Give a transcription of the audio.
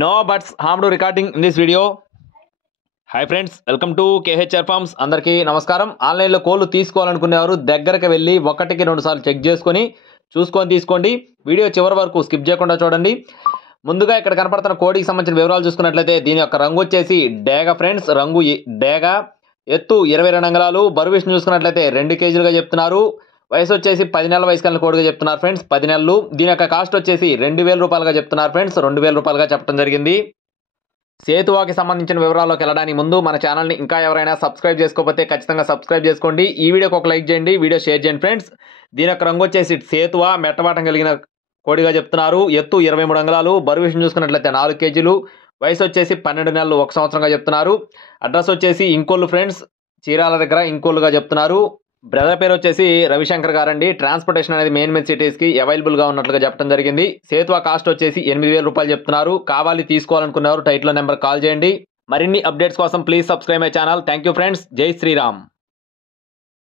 No buts harm to recording in this video. Hi friends, welcome to KHR forms. అందరికీ నమస్కారం. ఆన్లైన్లో కోళ్ళు తీసుకోవాలనుకునేవారు దగ్గరకు వెళ్ళి ఒకటికి 2 సార్లు చెక్ చేసుకొని చూసుకొని తీసుకోండి. వీడియో చివరి వరకు స్కిప్ చేయకుండా చూడండి. ముందుగా ఇక్కడ కనపడుతున్న కోడికి సంబంధించిన వివరాలు చూసుకున్నట్లయితే దీని యొక్క రంగు వచ్చేసి డేగ ఫ్రెండ్స్. రంగు డేగ, ఎత్తు 22 అంగుళాలు, బరువు విషయం చూసుకున్నట్లయితే 2 కేజీలుగా చెప్తున్నారు. వయసు వచ్చేసి 10 నెలల వయసు కలిగిన కోడిగా చెప్తున్నారు ఫ్రెండ్స్. 10 నెలలు. దీని యొక్క కాస్ట్ వచ్చేసి 2000 రూపాయలుగా చెప్తున్నారు ఫ్రెండ్స్. 2000 రూపాయలుగా చెప్పడం జరిగింది. సేతువాకి సంబంధించిన వివరాల్లోకి వెళ్ళడానికి ముందు మన ఛానల్ని ఇంకా ఎవరైనా సబ్స్క్రైబ్ చేసుకోకపోతే ఖచ్చితంగా సబ్స్క్రైబ్ చేసుకోండి. ఈ వీడియోకి ఒక లైక్ చేయండి, వీడియో షేర్ చేయండి ఫ్రెండ్స్. దీని యొక్క రంగు వచ్చేసి సేతువా మెట్టవాటం కలిగిన కోడిగా చెప్తున్నారు. ఎత్తు 23 అంగుళాలు, బరువు విషయం చూసుకున్నట్లయితే 4 కేజీలు, వయసు వచ్చేసి 12 నెలలు 1 సంవత్సరంగా చెప్తున్నారు. అడ్రస్ వచ్చేసి ఇంకోళ్ళు ఫ్రెండ్స్, చీరాల దగ్గర ఇంకోళ్ళుగా చెప్తున్నారు. బ్రదర్ పేరు వచ్చేసి రవిశంకర్ గారండి. ట్రాన్స్పోర్టేషన్ అనేది మెయిన్ సిటీస్కి అవైలబుల్గా ఉన్నట్లుగా చెప్పడం జరిగింది. సేతువా కాస్ట్ వచ్చేసి 8000 రూపాయలు చెప్తున్నారు. కావాలి తీసుకోవాలనుకున్నారు టైటిల్ నెంబర్ కాల్ చేయండి. మరిన్ని అప్డేట్స్ కోసం please subscribe my channel. Thank you friends. జై శ్రీరామ్.